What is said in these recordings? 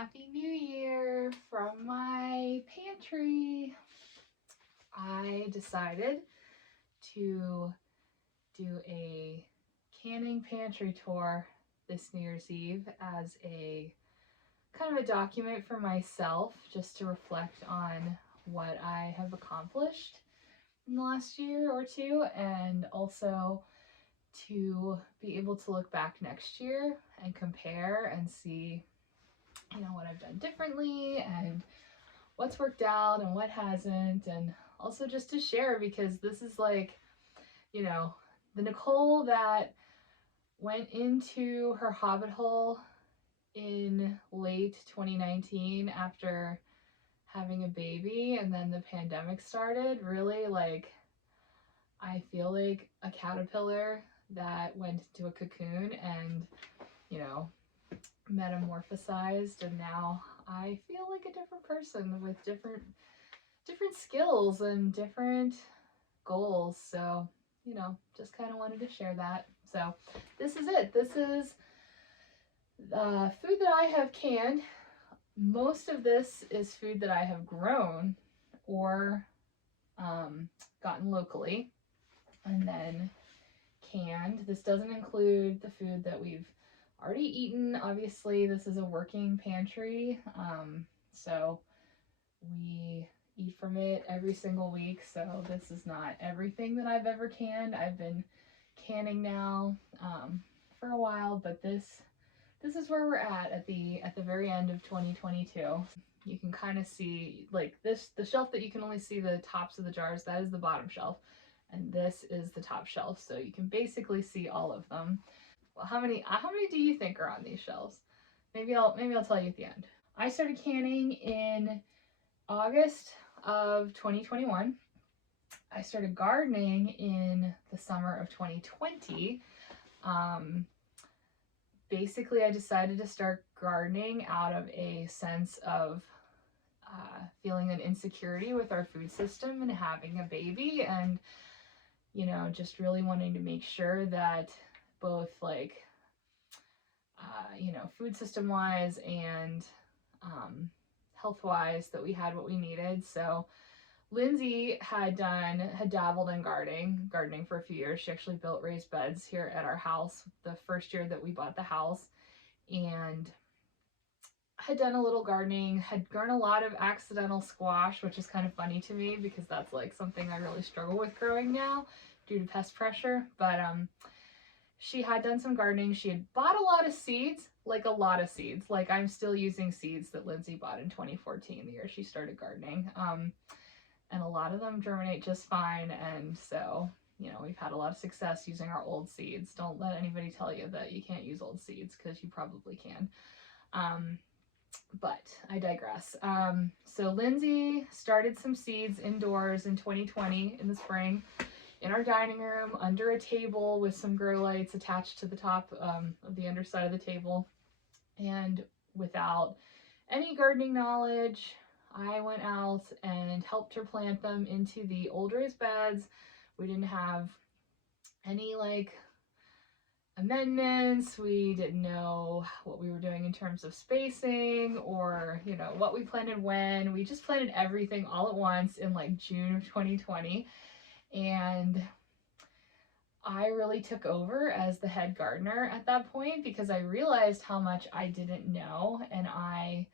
Happy New Year from my pantry. I decided to do a canning pantry tour this New Year's Eve as a kind of a document for myself, just to reflect on what I have accomplished in the last year or two, and also to be able to look back next year and compare and see what I've done differently and what's worked out and what hasn't, and also just to share, because this is like, the Nicole that went into her hobbit hole in late 2019 after having a baby, and then the pandemic started. Really, like, I feel like a caterpillar that went into a cocoon and metamorphosized, and now I feel like a different person with different skills and different goals. So just kind of wanted to share that. So this is it. This is food that I have canned. Most of this is food that I have grown or gotten locally and then canned. This doesn't include the food that we've already eaten. Obviously, this is a working pantry, so we eat from it every single week. So this is not everything that I've ever canned. I've been canning now for a while, but this is where we're at the very end of 2022. You can kind of see, like, the shelf that you can only see the tops of the jars, that is the bottom shelf, and this is the top shelf, so you can basically see all of them. Well, how many do you think are on these shelves? Maybe I'll tell you at the end. I started canning in August of 2021. I started gardening in the summer of 2020. Basically, I decided to start gardening out of a sense of feeling an insecurity with our food system and having a baby, and just really wanting to make sure that both, like, food system wise and health wise, that we had what we needed. So Lindsay had dabbled in gardening for a few years. She actually built raised beds here at our house the first year that we bought the house, and had done a little gardening, had grown a lot of accidental squash, which is kind of funny to me because that's like something I really struggle with growing now due to pest pressure. But she had done some gardening. She had bought a lot of seeds. Like, I'm still using seeds that Lindsay bought in 2014, the year she started gardening. And a lot of them germinate just fine. And so, we've had a lot of success using our old seeds. Don't let anybody tell you that you can't use old seeds, because you probably can. But I digress. So Lindsay started some seeds indoors in 2020 in the spring, in our dining room, under a table with some grow lights attached to the top of the underside of the table. And without any gardening knowledge, I went out and helped her plant them into the old raised beds. We didn't have any, like, amendments. We didn't know what we were doing in terms of spacing or, what we planted when. We just planted everything all at once in like June of 2020. And I really took over as the head gardener at that point, because I realized how much I didn't know, and I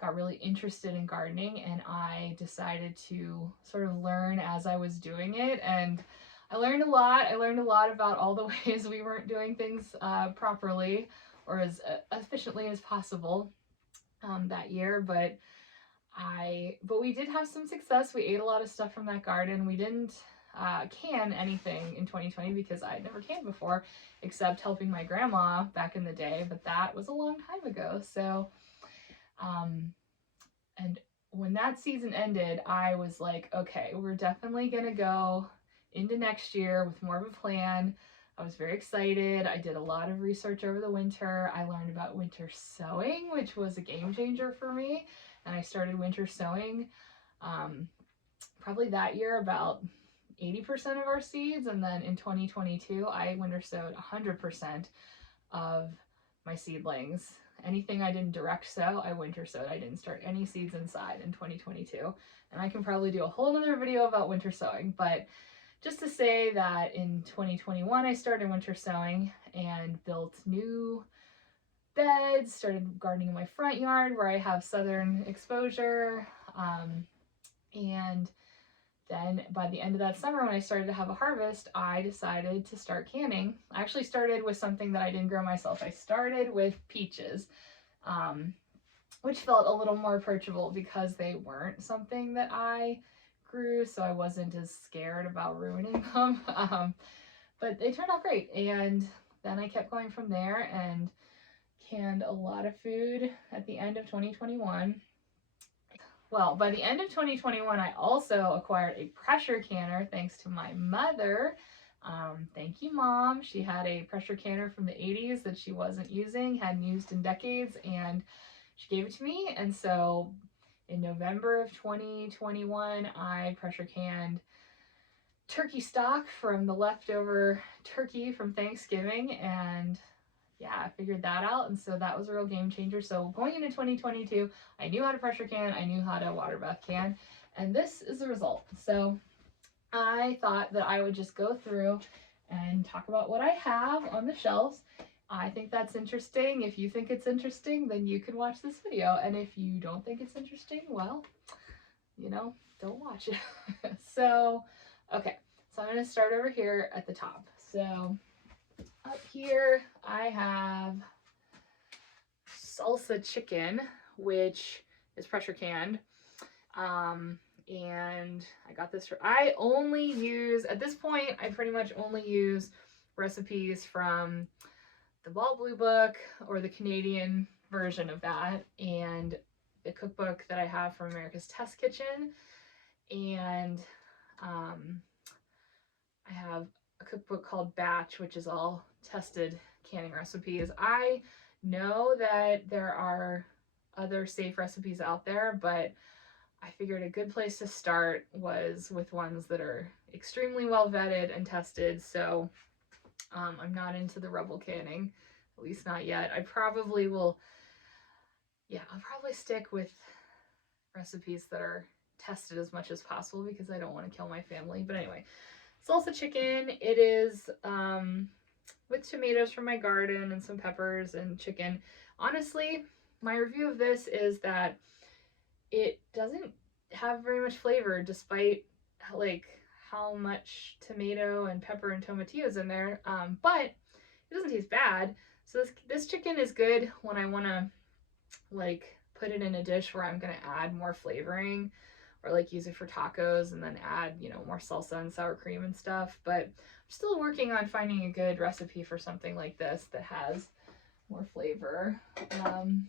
got really interested in gardening, and I decided to sort of learn as I was doing it. And I learned a lot. I learned a lot about all the ways we weren't doing things properly or as efficiently as possible that year. But we did have some success. We ate a lot of stuff from that garden. We didn't can anything in 2020 because I had never canned before, except helping my grandma back in the day. But that was a long time ago. So, and when that season ended, I was like, okay, we're definitely going to go into next year with more of a plan. I was very excited. I did a lot of research over the winter. I learned about winter sowing, which was a game changer for me. And I started winter sowing probably that year about 80% of our seeds. And then in 2022, I winter sowed 100% of my seedlings. anything I didn't direct sow, I winter sowed. I didn't start any seeds inside in 2022. And I can probably do a whole other video about winter sowing, but just to say that in 2021, I started winter sowing and built new beds, started gardening in my front yard where I have southern exposure. And then by the end of that summer, when I started to have a harvest, I decided to start canning. I actually started with something that I didn't grow myself. I started with peaches, which felt a little more approachable because they weren't something that I grew, so I wasn't as scared about ruining them. But they turned out great. And then I kept going from there and canned a lot of food at the end of 2021. Well, by the end of 2021, I also acquired a pressure canner thanks to my mother. Thank you, Mom. She had a pressure canner from the 80s that she wasn't using, hadn't used in decades, and she gave it to me. And so in November of 2021, I pressure canned turkey stock from the leftover turkey from Thanksgiving, and yeah, I figured that out, and so that was a real game changer. So going into 2022, I knew how to pressure can, I knew how to water bath can, and this is the result. So I thought that I would just go through and talk about what I have on the shelves. I think that's interesting. If you think it's interesting, then you can watch this video, and if you don't think it's interesting, well, you know, don't watch it. So, okay, so I'm going to start over here at the top. So up here, I have salsa chicken, which is pressure canned. And I got this I only use, at this point, I pretty much only use recipes from the Ball Blue Book or the Canadian version of that, and the cookbook that I have from America's Test Kitchen. And I have a cookbook called Batch, which is all tested canning recipes. I know that there are other safe recipes out there, but I figured a good place to start was with ones that are extremely well vetted and tested. So I'm not into the rebel canning, at least not yet. I probably will, I'll probably stick with recipes that are tested as much as possible because I don't want to kill my family. But anyway, salsa chicken, it is with tomatoes from my garden and some peppers and chicken. Honestly, my review of this is that it doesn't have very much flavor despite like how much tomato and pepper and tomatillo's in there, but it doesn't taste bad. So this chicken is good when I want to like put it in a dish where I'm going to add more flavoring, or like use it for tacos and then add, more salsa and sour cream and stuff. But I'm still working on finding a good recipe for something like this that has more flavor. And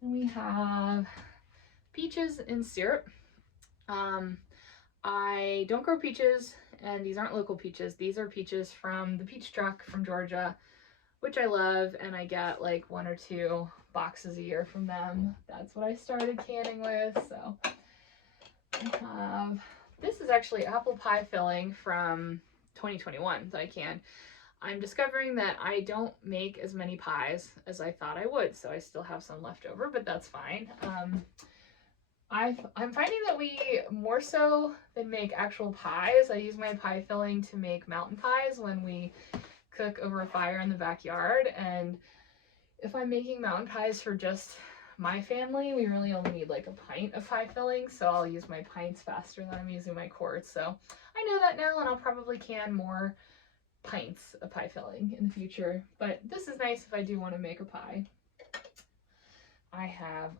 we have peaches in syrup. I don't grow peaches, and these aren't local peaches. These are peaches from the peach truck from Georgia, which I love, and I get like 1 or 2 boxes a year from them. That's what I started canning with. So this is actually apple pie filling from 2021 that I canned. I'm discovering that I don't make as many pies as I thought I would, so I still have some left over, but that's fine. I'm finding that we, more so than make actual pies, I use my pie filling to make mountain pies when we cook over a fire in the backyard. And if I'm making mountain pies for just my family, we really only need like a pint of pie filling, so I'll use my pints faster than I'm using my quarts. So I know that now, and I'll probably can more pints of pie filling in the future. But this is nice if I do want to make a pie. I have,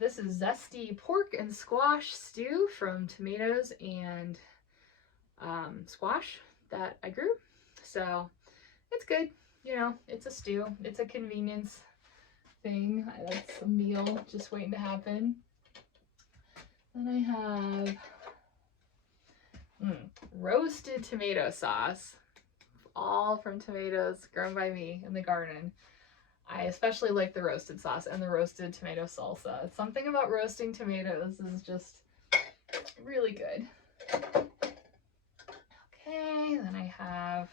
this is zesty pork and squash stew from tomatoes and squash that I grew. So it's good, it's a stew. It's a convenience thing. That's a meal just waiting to happen. Then I have roasted tomato sauce, all from tomatoes grown by me in the garden. I especially like the roasted sauce and the roasted tomato salsa. Something about roasting tomatoes is just really good. Okay, then I have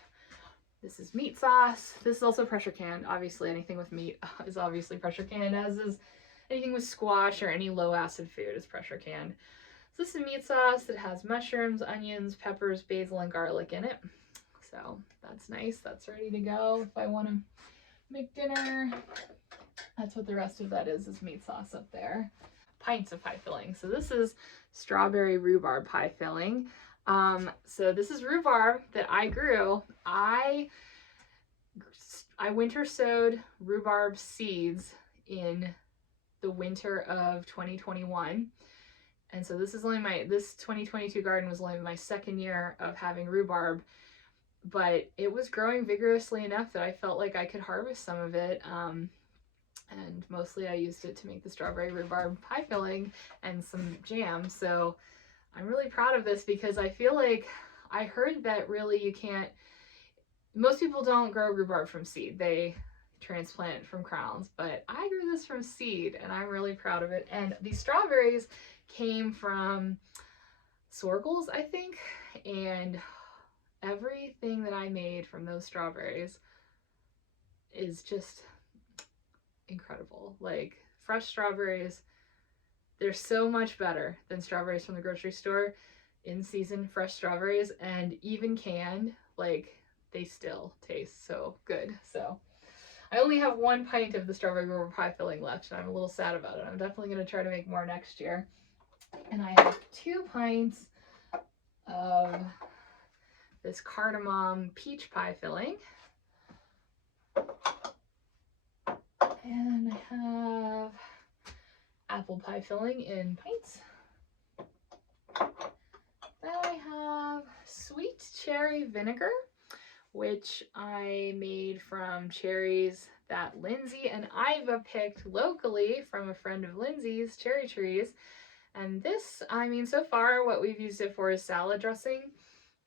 This is meat sauce. This is also pressure canned. Obviously, anything with meat is obviously pressure canned, as is anything with squash or any low acid food is pressure canned. So this is meat sauce that has mushrooms, onions, peppers, basil, and garlic in it. So that's nice. That's ready to go if I want to make dinner. That's what the rest of that is meat sauce up there. Pints of pie filling. So this is strawberry rhubarb pie filling. So this is rhubarb that I grew. I winter sowed rhubarb seeds in the winter of 2021. And so this is only this 2022 garden was only my second year of having rhubarb, but it was growing vigorously enough that I felt like I could harvest some of it. And mostly I used it to make the strawberry rhubarb pie filling and some jam. So I'm really proud of this because I feel like I heard that really you can't, most people don't grow rhubarb from seed. They transplant it from crowns, but I grew this from seed and I'm really proud of it. And these strawberries came from sorghels, I think, and everything that I made from those strawberries is just incredible. Like, fresh strawberries, they're so much better than strawberries from the grocery store. In season fresh strawberries, and even canned, like, they still taste so good. So I only have 1 pint of the strawberry rhubarb pie filling left, and I'm a little sad about it. I'm definitely going to try to make more next year. And I have 2 pints of this cardamom peach pie filling. And I have apple pie filling in pints. Then I have sweet cherry vinegar, which I made from cherries that Lindsay and Iva picked locally from a friend of Lindsay's cherry trees. And this, I mean, so far what we've used it for is salad dressing,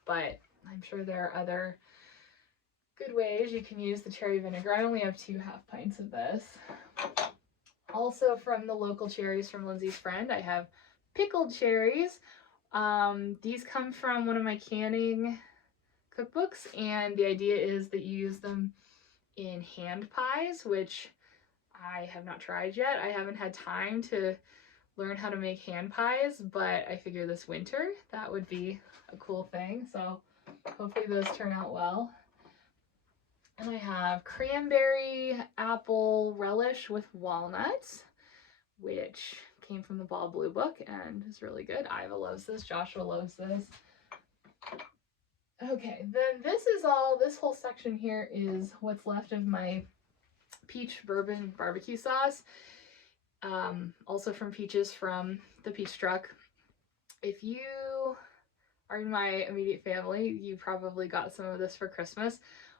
but I'm sure there are other good ways you can use the cherry vinegar. I only have 2 half pints of this. Also from the local cherries from Lindsay's friend, I have pickled cherries. These come from one of my canning cookbooks, and the idea is that you use them in hand pies, which I have not tried yet. I haven't had time to learn how to make hand pies, but I figure this winter that would be a cool thing. So hopefully those turn out well. And I have cranberry apple relish with walnuts, which came from the Ball Blue book and is really good. Iva loves this. Joshua loves this. Okay, then this whole section here is what's left of my peach bourbon barbecue sauce. Also from Peaches from the Peach Truck. If you are in my immediate family, you probably got some of this for Christmas,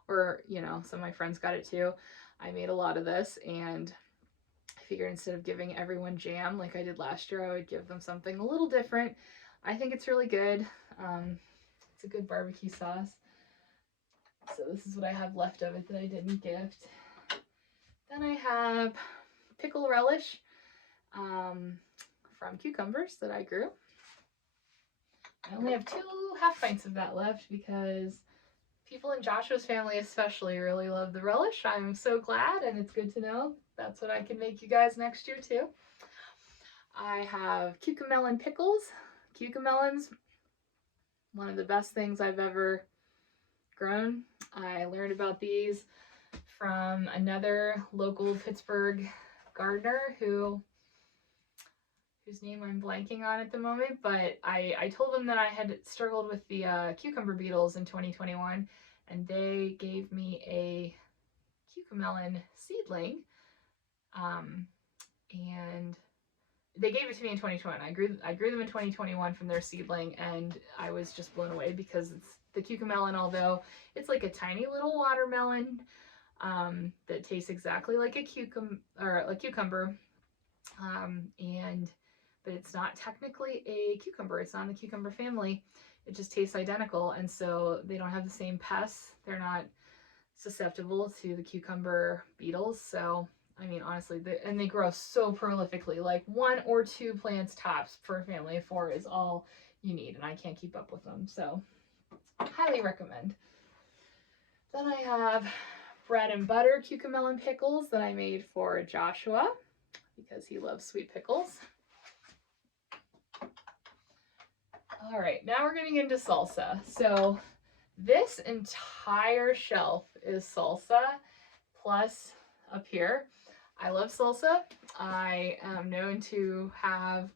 or, you know, some of my friends got it too. I made a lot of this, and I figured instead of giving everyone jam like I did last year, I would give them something a little different. I think it's really good. It's a good barbecue sauce. So this is what I have left of it that I didn't gift. Then I have pickle relish from cucumbers that I grew. I only have 2 half pints of that left because people in Joshua's family especially really love the relish. I'm so glad, and it's good to know that's what I can make you guys next year too. I have cucamelon pickles. Cucamelons, one of the best things I've ever grown. I learned about these from another local Pittsburgh gardener whose name I'm blanking on at the moment, but I told them that I had struggled with the cucumber beetles in 2021, and they gave me a cucamelon seedling, and they gave it to me in 2020. I grew them in 2021 from their seedling, and I was just blown away because it's the cucamelon, although it's like a tiny little watermelon that tastes exactly like a cucumber, but it's not technically a cucumber. It's not in the cucumber family. It just tastes identical, and so they don't have the same pests. They're not susceptible to the cucumber beetles. So, I mean, honestly, they grow so prolifically. Like 1 or 2 plants tops per family of 4 is all you need, and I can't keep up with them. So, highly recommend. Then I have bread and butter cucumber pickles that I made for Joshua because he loves sweet pickles. All right, now we're getting into salsa. So this entire shelf is salsa, plus up here. I love salsa. I am known to have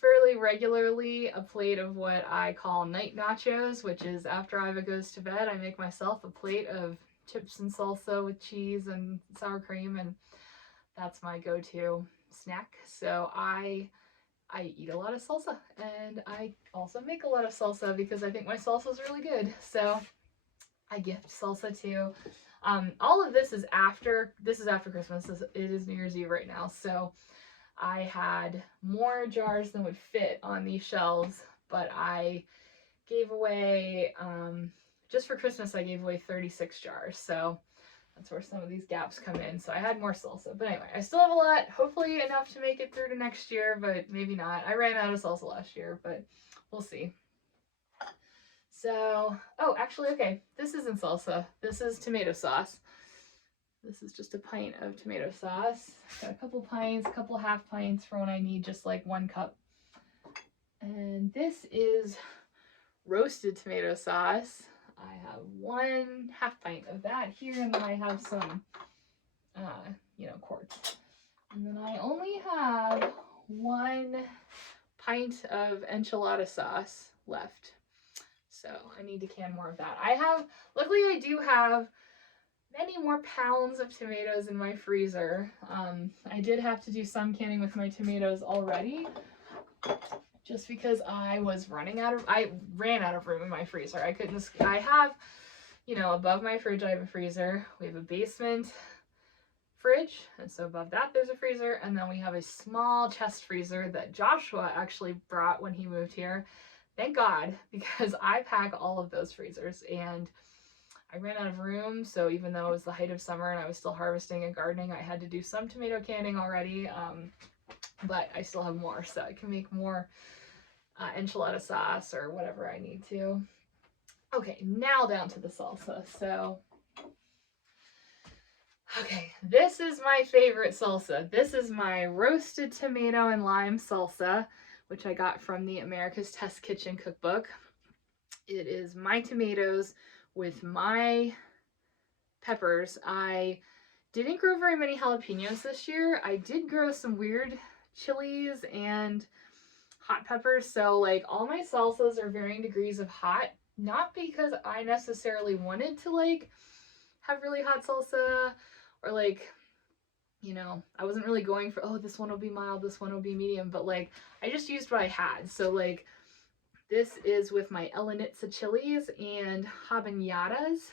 fairly regularly a plate of what I call night nachos, which is after Iva goes to bed, I make myself a plate of chips and salsa with cheese and sour cream, and that's my go-to snack. So I eat a lot of salsa, and I also make a lot of salsa because I think my salsa is really good. So I gift salsa too. All of this is after Christmas. It is New Year's Eve right now, so I had more jars than would fit on these shelves, but I gave away, just for Christmas, I gave away 36 jars. So that's where some of these gaps come in. So I had more salsa. But anyway, I still have a lot, hopefully enough to make it through to next year, but maybe not. I ran out of salsa last year, but we'll see. So, oh, actually, okay, this isn't salsa. This is tomato sauce. This is just a pint of tomato sauce. Got a couple pints, a couple half pints for when I need just like 1 cup. And this is roasted tomato sauce. I have 1 half pint of that here, and then I have some, quarts. And then I only have 1 pint of enchilada sauce left. So I need to can more of that. Luckily I do have many more pounds of tomatoes in my freezer. I did have to do some canning with my tomatoes already, just because I ran out of room in my freezer. I have, above my fridge I have a freezer. We have a basement fridge, and so above that there's a freezer, and then we have a small chest freezer that Joshua actually brought when he moved here. Thank God, because I pack all of those freezers, and I ran out of room, so even though it was the height of summer and I was still harvesting and gardening, I had to do some tomato canning already, but I still have more, so I can make more enchilada sauce or whatever I need to. Okay, now down to the salsa. So, okay, this is my favorite salsa. This is my roasted tomato and lime salsa, which I got from the America's Test Kitchen cookbook. It is my tomatoes with my peppers. I didn't grow very many jalapenos this year. I did grow some weird chilies and hot peppers. So like all my salsas are varying degrees of hot, not because I necessarily wanted to like have really hot salsa or like, I wasn't really going for, oh, this one will be mild, this one will be medium, but like I just used what I had. So like this is with my Elenitza chilies and habaneras.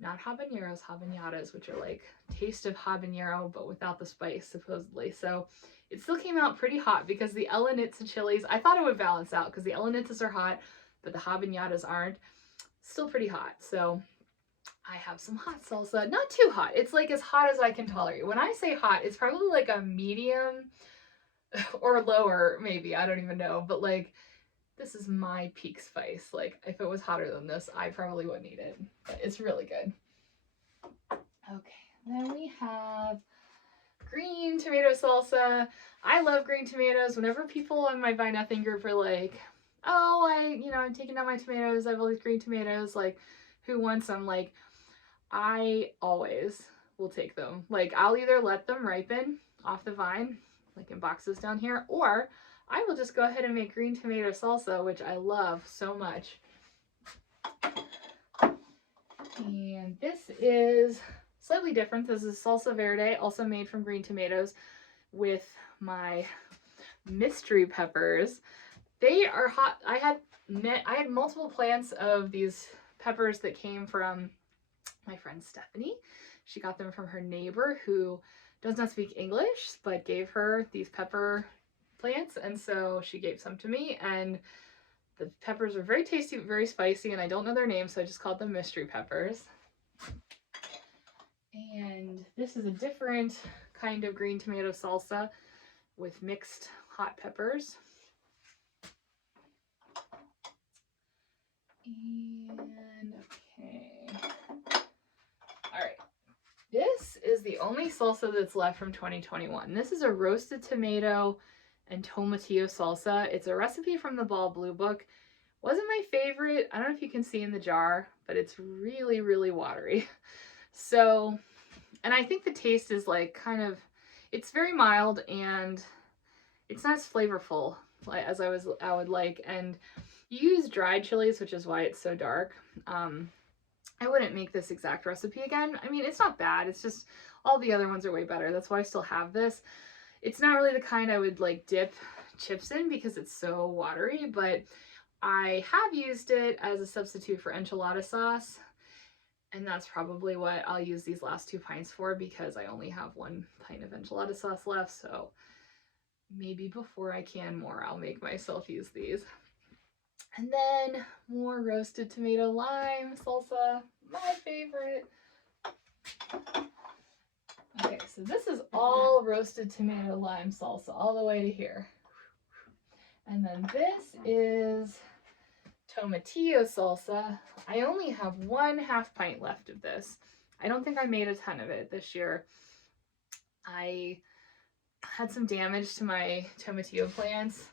Not habaneros, habaneras, which are like taste of habanero, but without the spice, supposedly. So it still came out pretty hot because the Elenitza chilies, I thought it would balance out because the Elenitzas are hot, but the habaneras aren't. Still pretty hot. So I have some hot salsa. Not too hot. It's like as hot as I can tolerate. When I say hot, it's probably like a medium or lower, maybe. I don't even know. But like, this is my peak spice. Like, if it was hotter than this, I probably wouldn't eat it. But it's really good. Okay, then we have green tomato salsa. I love green tomatoes. Whenever people on my Buy Nothing group are like, oh, I'm taking out my tomatoes. I have all these green tomatoes. Like, who wants them? Like, I always will take them. Like, I'll either let them ripen off the vine, like in boxes down here, or I will just go ahead and make green tomato salsa, which I love so much. And this is slightly different. This is salsa verde, also made from green tomatoes with my mystery peppers. They are hot. I had multiple plants of these peppers that came from my friend Stephanie. She got them from her neighbor who does not speak English, but gave her these pepper plants, and so she gave some to me, and the peppers are very tasty, very spicy, and I don't know their names, so I just called them mystery peppers. And this is a different kind of green tomato salsa with mixed hot peppers. And okay, This is the only salsa that's left from 2021. This is a roasted tomato and tomatillo salsa. It's a recipe from the Ball Blue Book. Wasn't my favorite. I don't know if you can see in the jar, but it's really, really watery. So, and I think the taste is like kind of, it's very mild and it's not as flavorful as I would like. And you use dried chilies, which is why it's so dark. I wouldn't make this exact recipe again. I mean, it's not bad. It's just all the other ones are way better. That's why I still have this. It's not really the kind I would like dip chips in because it's so watery, but I have used it as a substitute for enchilada sauce. And that's probably what I'll use these last 2 pints for because I only have 1 pint of enchilada sauce left. So maybe before I can more, I'll make myself use these. And then more roasted tomato lime salsa, my favorite. Okay, so this is all roasted tomato lime salsa all the way to here. And then this is tomatillo salsa. I only have 1/2 pint left of this. I don't think I made a ton of it this year. I had some damage to my tomatillo plants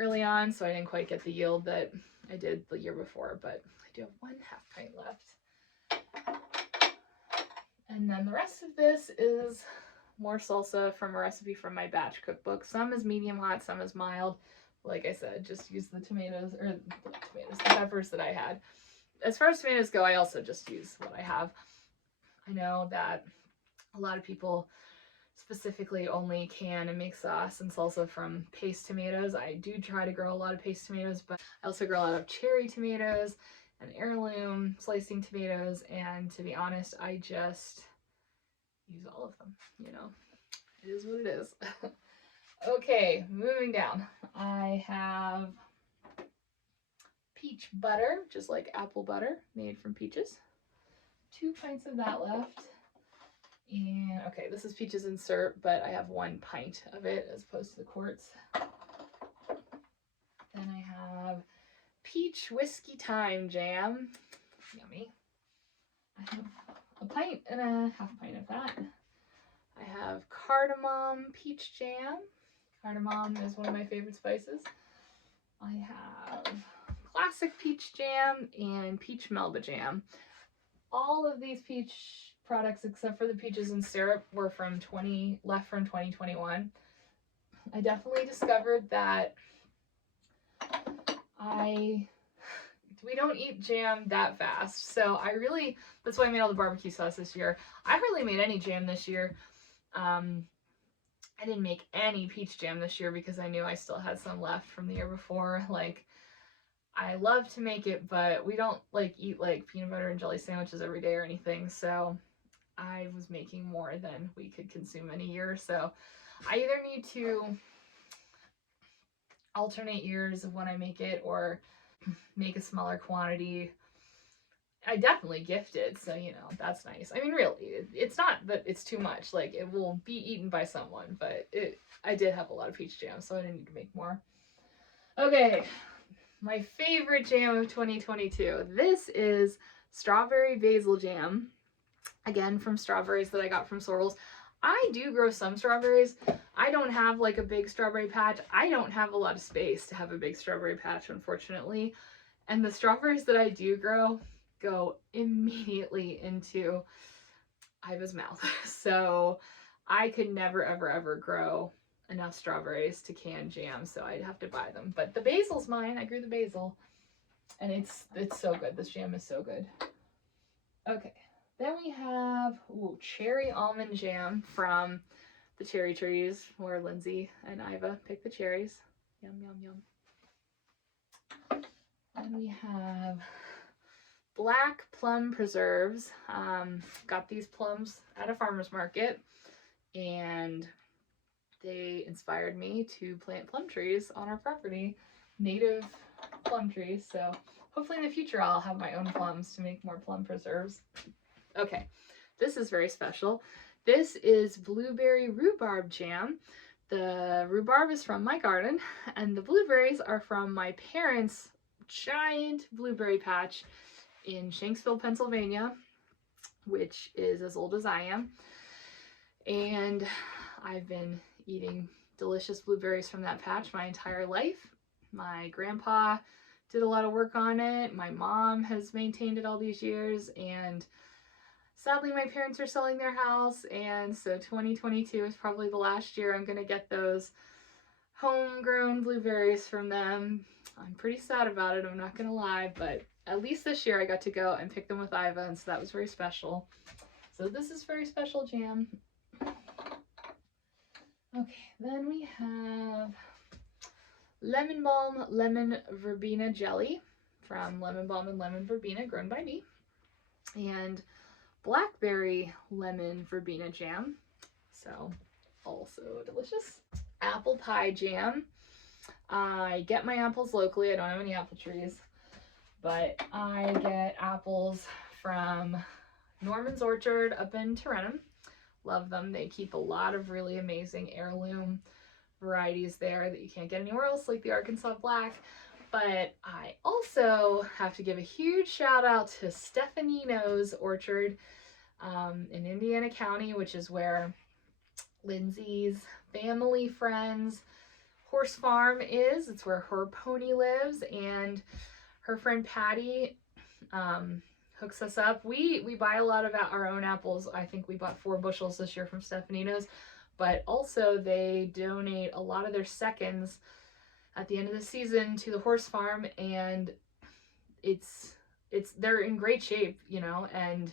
early on, so I didn't quite get the yield that I did the year before, but I do have 1/2 pint left. And then the rest of this is more salsa from a recipe from my batch cookbook. Some is medium hot, some is mild. Like I said, just use the the peppers that I had. As far as tomatoes go, I also just use what I have. I know that a lot of people specifically only can and make sauce and salsa from paste tomatoes. I do try to grow a lot of paste tomatoes, but I also grow a lot of cherry tomatoes and heirloom slicing tomatoes, and to be honest, I just use all of them, you know. It is what it is. Okay, moving down. I have peach butter, just like apple butter made from peaches. 2 pints of that left. And okay, this is peaches in syrup, but I have 1 pint of it as opposed to the quarts. Then I have peach whiskey thyme jam. Yummy. I have 1 pint and a 1/2 pint of that. I have cardamom peach jam. Cardamom is one of my favorite spices. I have classic peach jam and peach melba jam. All of these peach products, except for the peaches and syrup, were left from 2021. I definitely discovered that we don't eat jam that fast. So that's why I made all the barbecue sauce this year. I hardly made any jam this year. I didn't make any peach jam this year because I knew I still had some left from the year before. Like, I love to make it, but we don't like eat like peanut butter and jelly sandwiches every day or anything. So I was making more than we could consume in a year. So I either need to alternate years of when I make it or make a smaller quantity. I definitely gift it, so you know, that's nice. I mean, really, it's not that it's too much. Like, it will be eaten by someone, but I did have a lot of peach jam, so I didn't need to make more. Okay, my favorite jam of 2022. This is strawberry basil jam. Again, from strawberries that I got from Sorrells. I do grow some strawberries. I don't have like a big strawberry patch. I don't have a lot of space to have a big strawberry patch, unfortunately. And the strawberries that I do grow go immediately into Iva's mouth. So I could never, ever, ever grow enough strawberries to can jam, so I'd have to buy them. But the basil's mine. I grew the basil, and it's so good. This jam is so good. Okay, then we have cherry almond jam from the cherry trees where Lindsay and Iva picked the cherries. Yum, yum, yum. Then we have black plum preserves. Got these plums at a farmer's market, and they inspired me to plant plum trees on our property, native plum trees. So hopefully in the future I'll have my own plums to make more plum preserves. Okay, this is very special. This is blueberry rhubarb jam. The rhubarb is from my garden, and the blueberries are from my parents' giant blueberry patch in Shanksville, Pennsylvania, which is as old as I am. And I've been eating delicious blueberries from that patch my entire life. My grandpa did a lot of work on it. My mom has maintained it all these years, and sadly my parents are selling their house, and so 2022 is probably the last year I'm gonna get those homegrown blueberries from them. I'm pretty sad about it, I'm not gonna lie, but at least this year I got to go and pick them with Iva, and so that was very special. So this is very special jam. Okay, then we have Lemon Balm Lemon Verbena Jelly from Lemon Balm and Lemon Verbena, grown by me. And Blackberry Lemon Verbena Jam, so also delicious. Apple Pie Jam. I get my apples locally. I don't have any apple trees, but I get apples from Norman's Orchard up in Tarentum. Love them. They keep a lot of really amazing heirloom varieties there that you can't get anywhere else, like the Arkansas Black. But I also have to give a huge shout out to Stefanino's Orchard in Indiana County, which is where Lindsay's family friends horse farm is. It's where her pony lives, and her friend Patty hooks us up. We buy a lot of our own apples. I think we bought 4 bushels this year from Stefanino's, but also they donate a lot of their seconds at the end of the season to the horse farm, and they're in great shape, you know, and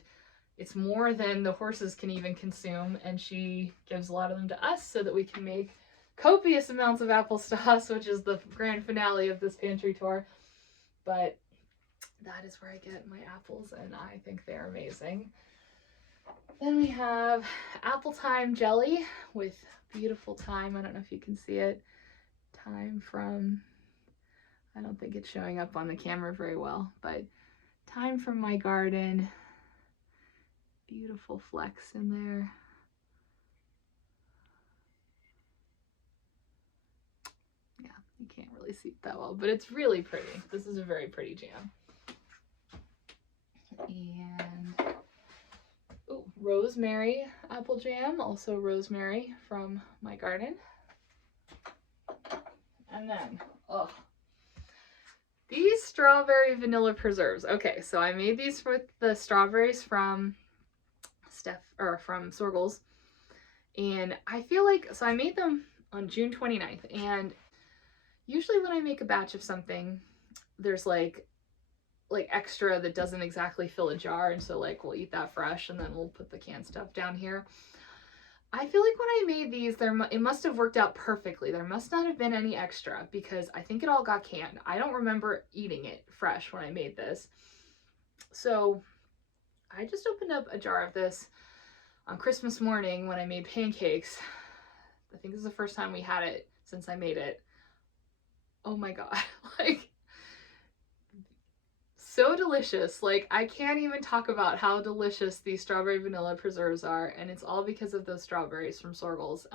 it's more than the horses can even consume, and she gives a lot of them to us so that we can make copious amounts of applesauce, which is the grand finale of this pantry tour. But that is where I get my apples, and I think they're amazing. Then we have apple thyme jelly with beautiful thyme. I don't know if you can see it. Thyme from, I don't think it's showing up on the camera very well, but thyme from my garden. Beautiful flecks in there. Yeah, you can't really see it that well, but it's really pretty. This is a very pretty jam. And rosemary apple jam, also rosemary from my garden. And then, these strawberry vanilla preserves. Okay, so I made these with the strawberries from from Sorgel's, and I feel like, so I made them on June 29th, and usually when I make a batch of something, there's like extra that doesn't exactly fill a jar, and so like we'll eat that fresh and then we'll put the canned stuff down here. I feel like when I made these, it must have worked out perfectly. There must not have been any extra, because I think it all got canned. I don't remember eating it fresh when I made this. So I just opened up a jar of this on Christmas morning when I made pancakes. I think this is the first time we had it since I made it. Oh my god, like, so delicious. Like, I can't even talk about how delicious these strawberry vanilla preserves are, and it's all because of those strawberries from Sorgel's.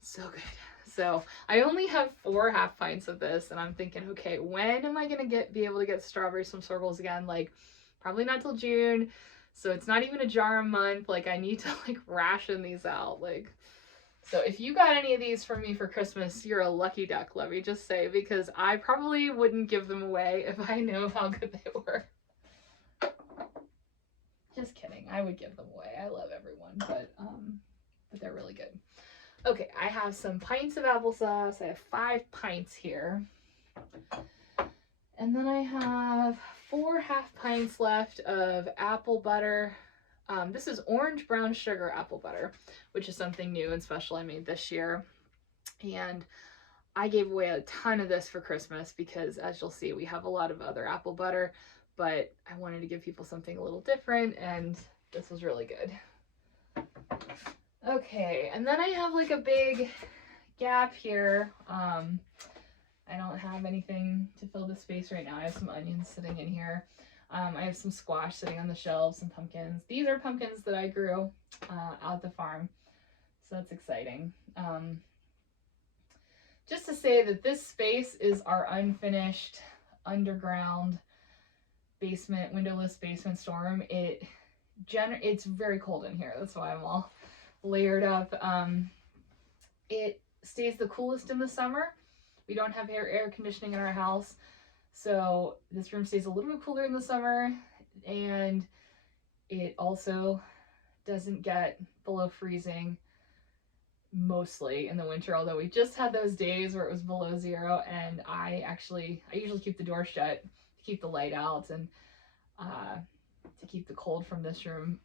So good. So I only have 4 half pints of this, and I'm thinking, okay, when am I gonna be able to get strawberries from Sorgel's again? Like, probably not till June, so it's not even a jar a month. Like, I need to like ration these out. Like, so if you got any of these from me for Christmas, you're a lucky duck, let me just say, because I probably wouldn't give them away if I knew how good they were. Just kidding, I would give them away. I love everyone, but they're really good. Okay, I have some pints of applesauce. I have 5 pints here. And then I have 4 half pints left of apple butter. This is orange brown sugar apple butter, which is something new and special I made this year. And I gave away a ton of this for Christmas because, as you'll see, we have a lot of other apple butter, but I wanted to give people something a little different, and this was really good. Okay, and then I have like a big gap here. I don't have anything to fill the space right now. I have some onions sitting in here. I have some squash sitting on the shelves, some pumpkins. These are pumpkins that I grew out at the farm, so that's exciting. Just to say that this space is our unfinished underground windowless basement storm, it's very cold in here. That's why I'm all layered up. It stays the coolest in the summer. We don't have air conditioning in our house, so this room stays a little bit cooler in the summer, and it also doesn't get below freezing mostly in the winter, although we just had those days where it was below 0, and I usually keep the door shut to keep the light out and to keep the cold from this room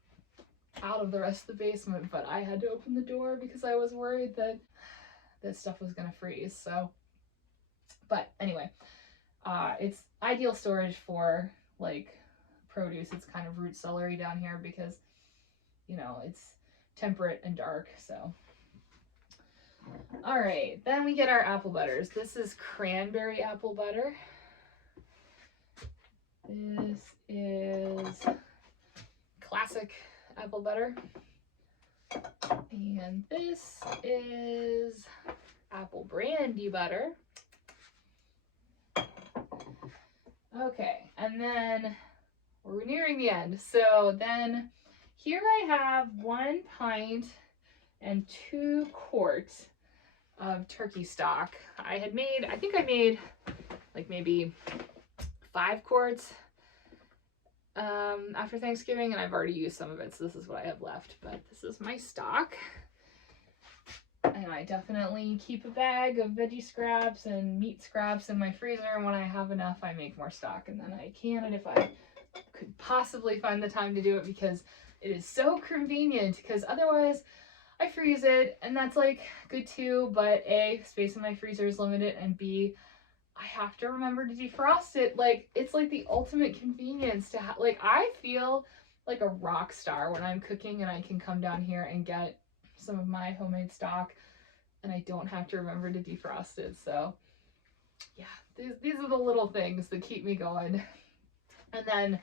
out of the rest of the basement, but I had to open the door because I was worried that this stuff was gonna freeze. So, but anyway, it's ideal storage for like produce. It's kind of root celery down here because, you know, it's temperate and dark. So all right, then we get our apple butters. This is cranberry apple butter. This is classic apple butter. And this is apple brandy butter. Okay, and then we're nearing the end. So then here I have 1 pint and 2 quarts of turkey stock. I think I made like maybe 5 quarts after Thanksgiving, and I've already used some of it, so this is what I have left. But this is my stock, and I definitely keep a bag of veggie scraps and meat scraps in my freezer, and when I have enough I make more stock, and then I can it if I could possibly find the time to do it, because it is so convenient, because otherwise I freeze it, and that's like good too, but A, space in my freezer is limited, and B, I have to remember to defrost it. Like, it's like the ultimate convenience to have, like, I feel like a rock star when I'm cooking and I can come down here and get some of my homemade stock and I don't have to remember to defrost it. So yeah, these are the little things that keep me going. And then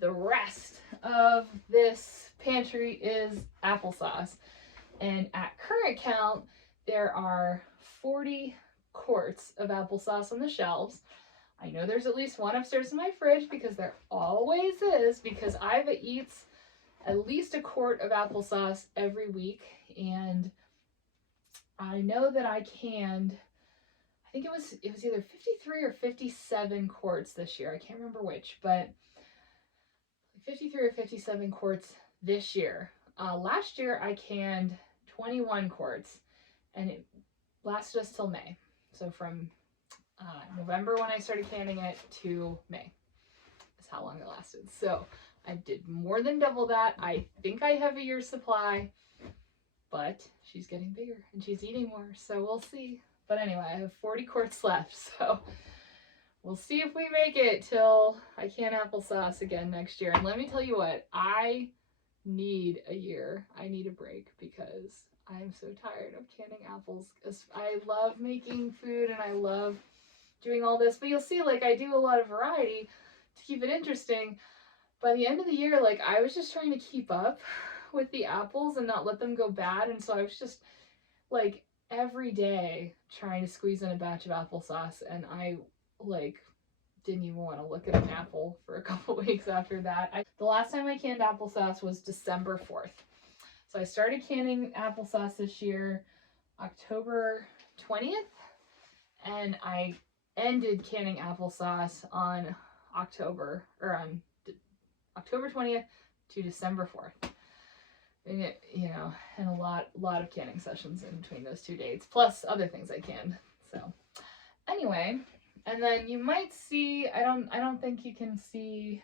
the rest of this pantry is applesauce. And at current count, there are 40 quarts of applesauce on the shelves. I know there's at least one upstairs in my fridge because there always is, because Iva eats at least a quart of applesauce every week. And I know that I canned, I think it was either 53 or 57 quarts this year. I can't remember which, but 53 or 57 quarts this year. Last year I canned 21 quarts, and it lasted us till May. So from November when I started canning it to May is how long it lasted. So I did more than double that. I think I have a year's supply, but she's getting bigger and she's eating more, so we'll see. But anyway, I have 40 quarts left, so we'll see if we make it till I can applesauce again next year. And let me tell you what, I need a year. I need a break because I am so tired of canning apples. I love making food and I love doing all this, but you'll see, like, I do a lot of variety to keep it interesting. By the end of the year, like, I was just trying to keep up with the apples and not let them go bad, and so I was just like every day trying to squeeze in a batch of applesauce, and I like didn't even want to look at an apple for a couple weeks after that. The last time I canned applesauce was December 4th. So I started canning applesauce this year, October 20th, and I ended canning applesauce on October 20th to December 4th. And it, you know, and a lot of canning sessions in between those 2 dates, plus other things I canned. So anyway, and then you might see, I don't think you can see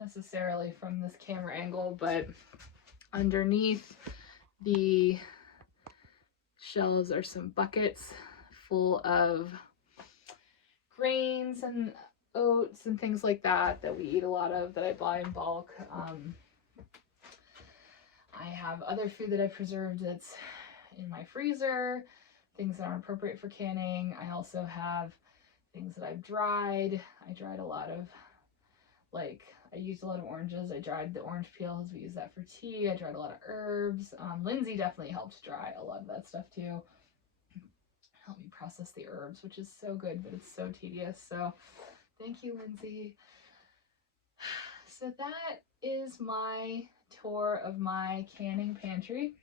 necessarily from this camera angle, but underneath the shelves are some buckets full of grains and oats and things like that we eat a lot of, that I buy in bulk. I have other food that I preserved that's in my freezer, things that aren't appropriate for canning. I also have things that I've dried. I dried a lot of, like, I used a lot of oranges. I dried the orange peels. We use that for tea. I dried a lot of herbs. Lindsay definitely helped dry a lot of that stuff too. Help me process the herbs, which is so good, but it's so tedious. So thank you, Lindsay. So that is my tour of my canning pantry.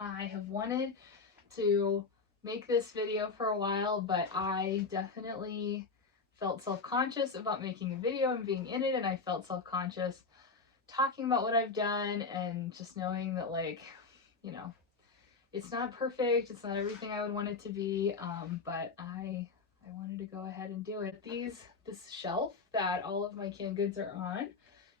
I have wanted to make this video for a while, but I definitely felt self-conscious about making a video and being in it, and I felt self-conscious talking about what I've done and just knowing that, like, you know, it's not perfect, it's not everything I would want it to be, but I wanted to go ahead and do it. This shelf that all of my canned goods are on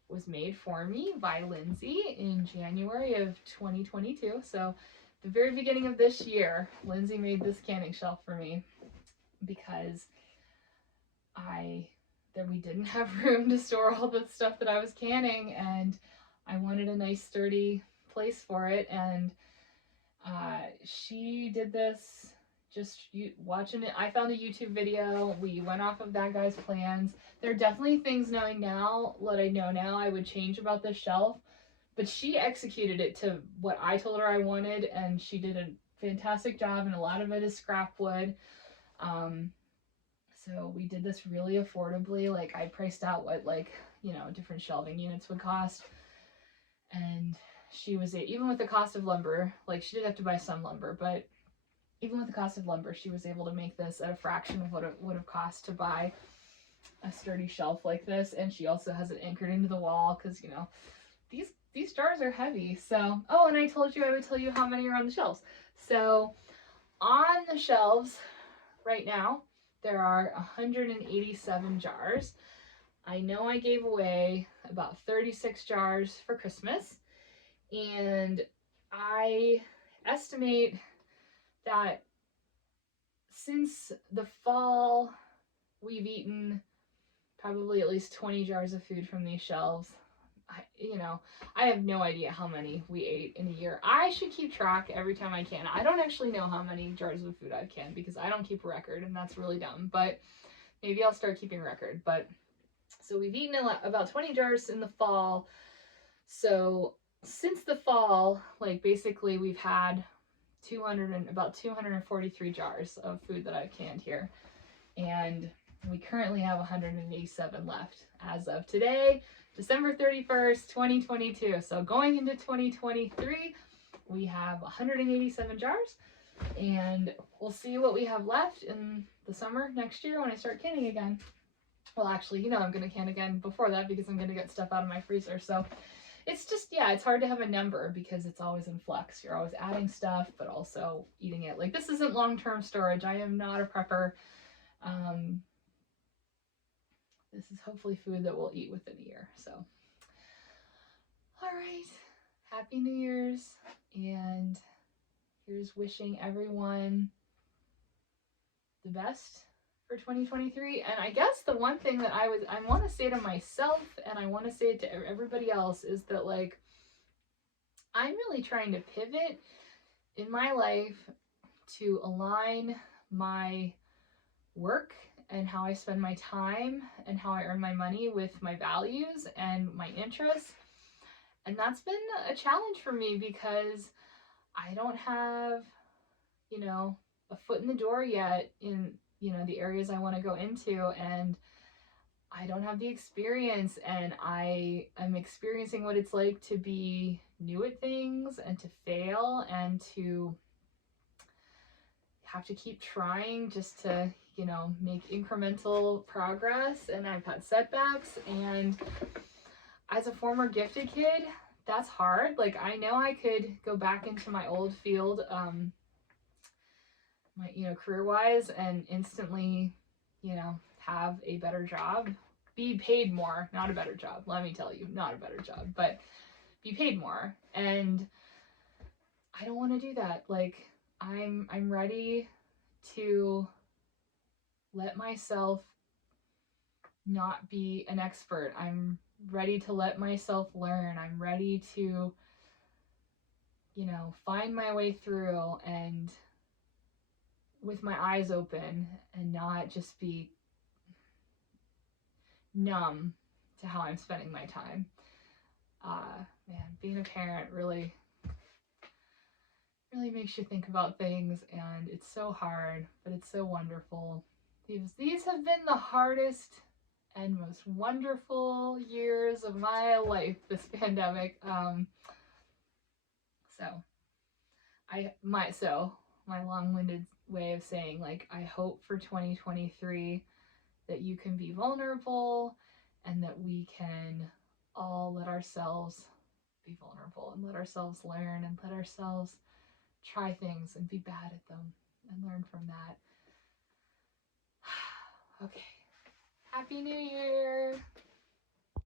was made for me by Lindsay in January of 2022. So the very beginning of this year, Lindsay made this canning shelf for me because we didn't have room to store all the stuff that I was canning, and I wanted a nice sturdy place for it. And she did this just watching it. I found a YouTube video. We went off of that guy's plans. There are definitely things knowing now, what I know now, I would change about this shelf, but she executed it to what I told her I wanted, and she did a fantastic job, and a lot of it is scrap wood. So we did this really affordably. Like, I priced out what, like, you know, different shelving units would cost, and she was, even with the cost of lumber, like, she did have to buy some lumber, but even with the cost of lumber, she was able to make this at a fraction of what it would have cost to buy a sturdy shelf like this. And she also has it anchored into the wall because, you know, these jars are heavy. So, oh, and I told you I would tell you how many are on the shelves. So on the shelves right now, there are 187 jars. I know I gave away about 36 jars for Christmas, and I estimate that since the fall, we've eaten probably at least 20 jars of food from these shelves. I have no idea how many we ate in a year. I should keep track every time I can. I don't actually know how many jars of food I've canned because I don't keep a record, and that's really dumb, but maybe I'll start keeping a record. But so we've eaten about 20 jars in the fall. So since the fall, like, basically we've had about 243 jars of food that I've canned here, and we currently have 187 left as of today, December 31st, 2022. So going into 2023, we have 187 jars, and we'll see what we have left in the summer next year when I start canning again. Well, actually, you know, I'm going to can again before that because I'm going to get stuff out of my freezer. So it's just, yeah, it's hard to have a number because it's always in flux. You're always adding stuff, but also eating it. Like, this isn't long-term storage. I am not a prepper. This is hopefully food that we'll eat within a year. So, all right. Happy New Year's. And here's wishing everyone the best for 2023. And I guess the one thing that I want to say to myself, and I want to say it to everybody else, is that, like, I'm really trying to pivot in my life to align my work and how I spend my time and how I earn my money with my values and my interests. And that's been a challenge for me because I don't have, you know, a foot in the door yet in, you know, the areas I want to go into, and I don't have the experience, and I am experiencing what it's like to be new at things and to fail and to have to keep trying just to, you know, make incremental progress. And I've had setbacks, and as a former gifted kid, that's hard. Like, I know I could go back into my old field, my, you know, career-wise, and instantly, you know, have a better job, be paid more, not a better job, let me tell you, not a better job, but be paid more. And I don't want to do that. Like, I'm ready to let myself not be an expert. I'm ready to let myself learn. I'm ready to, you know, find my way through and with my eyes open and not just be numb to how I'm spending my time. Man, being a parent really makes you think about things, and it's so hard, but it's so wonderful. These have been the hardest and most wonderful years of my life, this pandemic. So my long-winded way of saying, like, I hope for 2023 that you can be vulnerable and that we can all let ourselves be vulnerable and let ourselves learn and let ourselves try things and be bad at them and learn from that. Okay. Happy New Year!